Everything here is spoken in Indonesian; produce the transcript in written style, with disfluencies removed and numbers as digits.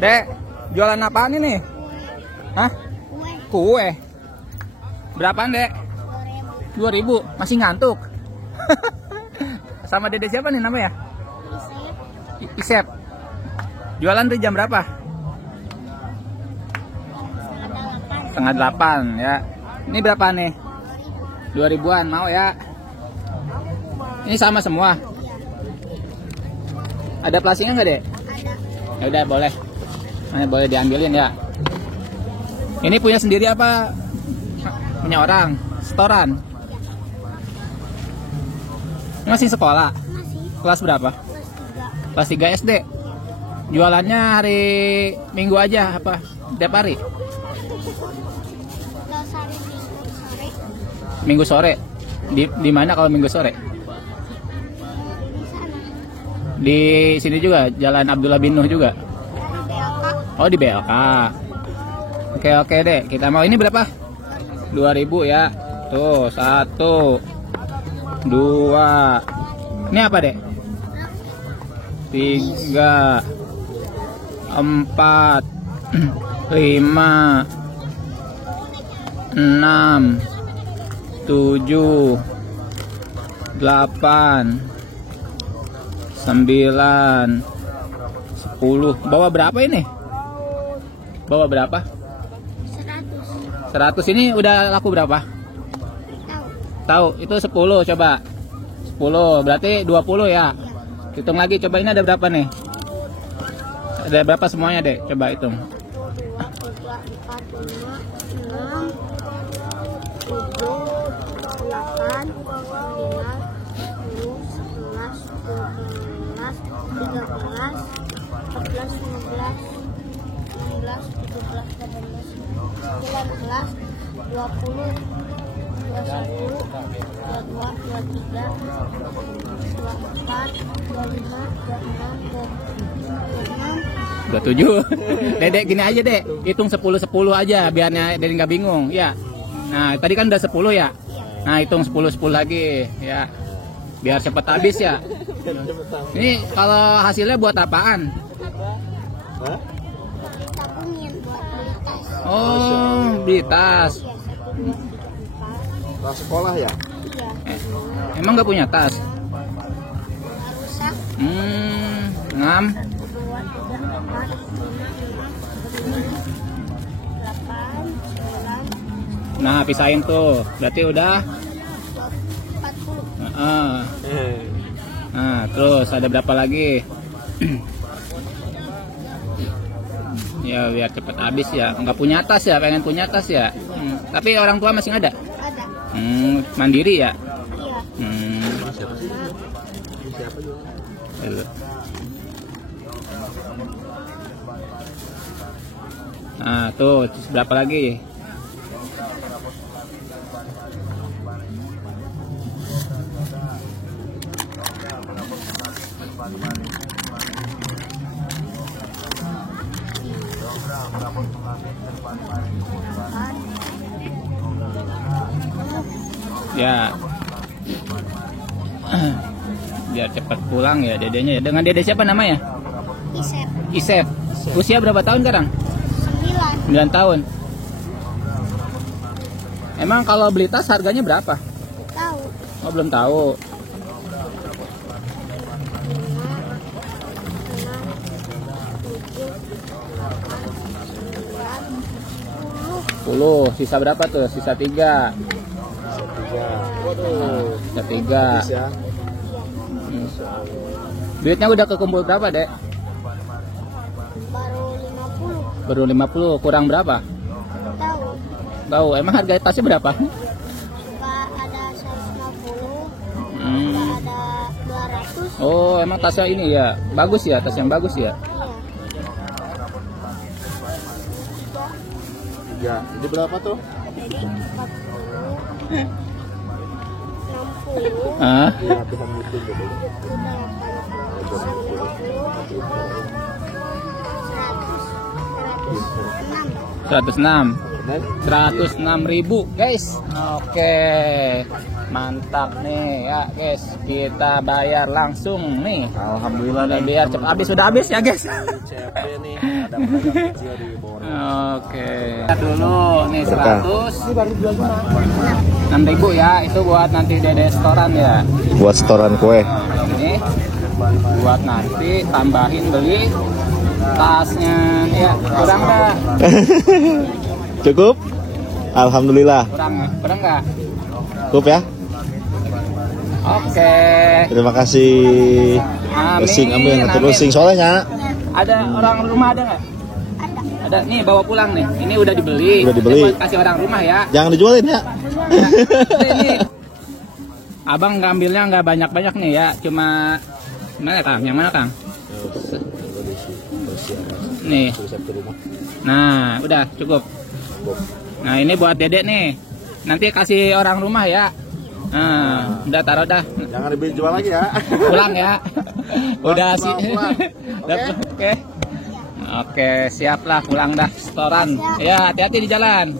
Dek, jualan apaan ini? Hah? Kue. Berapaan, Dek? 2.000. Masih ngantuk? Sama Dede siapa nih namanya? Isep. Jualan tuh jam berapa? 7:30 ya. Ini berapa nih? 2.000-an, mau ya? Ini sama semua? Ada plastiknya nggak, Dek? Ya udah, boleh. Nah, boleh diambilin ya. Ini punya sendiri apa punya orang? Setoran? Masih sekolah? Kelas berapa? Kelas 3 SD. Jualannya hari Minggu aja apa? Tiap hari? Minggu sore. Di mana kalau Minggu sore? Di sini juga, Jalan Abdullah bin Nuh juga. Oh, di BLK. Oke deh, kita mau ini berapa? 2.000 ya. Tuh, 1, 2. Ini apa, Dek? 3, 4, 5, 6, 7, 8, 9, 10. Bawa berapa ini? Bawa berapa? 100. Ini udah laku berapa? Tahu. Itu 10 coba. 10 berarti 20 ya. Hitung lagi coba, ini ada berapa nih? Ada berapa semuanya, Dek? Coba hitung. 2, 3, 4, 5, 6, 7, 8, 9, 10, 11, 12, 13, 14, 15, 16, 17, 18, 19, 20, 21, 22, 23, 24, 25, 26, 27. Dedek gini aja, Dek. Hitung 10 aja biarnya Dedek nggak bingung, ya. Nah, tadi kan udah 10 ya. Nah, hitung 10 lagi, ya. Biar cepet habis ya. Ini kalau hasilnya buat apaan? tabungin buat beli tas. Oh, beli tas. Tas sekolah ya? Emang nggak punya tas? Rusak. 6. 2, 3, 4, 5, 8, 9, Nah, pisahin tuh. Berarti udah 40. Nah, terus ada berapa lagi? Ya, biar cepet habis ya. Nggak punya tas ya, pengen punya tas ya. Tapi orang tua masih ada? Ada. Mandiri ya? Iya. Dulu. Nah, tuh berapa lagi? Ya. Biar cepat pulang ya dedenya ya. Dengan dede siapa namanya? Isep. Isep. Usia berapa tahun sekarang? 9. 9 tahun. Emang kalau beli tas harganya berapa? Tahu. Oh, belum tahu. 10. Sisa berapa tuh? Sisa 3. Sisa 3. Duitnya udah kekumpul berapa, Dek? Baru 50. Baru 50. Kurang berapa? Tahu. Tahu. Emang harga tasnya berapa? Pak ada 150. Pak ada 200. Oh, emang tasnya ini ya. Bagus ya, tas yang bagus ya. Ya, ini berapa tuh? Jadi 40. 60. Ah, Iya, bisa ngitung gitu. 106. 106. 106.000 guys. Oke, mantap nih ya guys. Kita bayar langsung nih. Alhamdulillah Udah nih. biar cepat habis, sudah habis ya guys. CFD nih ada pedagang kecil di bawah. Oke. Kita dulu nih 106.000 ya. Itu buat nanti dede setoran ya. Buat setoran kue. Ini buat nanti tambahin beli tasnya ya. Kurang nggak? Cukup? Alhamdulillah. Kurang nggak? Cukup ya? Oke. Terima kasih. Amin, Racing ambil yang amin. racing soalnya. Ada orang rumah ada nggak? Ada. Nih bawa pulang nih. Ini udah dibeli. Udah dibeli. Ini buat kasih orang rumah ya. Jangan dijualin ya. Ini abang ngambilnya nggak banyak-banyak nih ya. Cuma mana Kang? Yang mana Kang? Nih. Nah, udah cukup. Nah, ini buat dedek nih. Nanti kasih orang rumah ya. Nah, udah taruh dah. Jangan dijual lagi ya. Pulang ya. Udah sih. pulang. Oke. Oke, siap lah pulang dah setoran. Ya, hati-hati di jalan.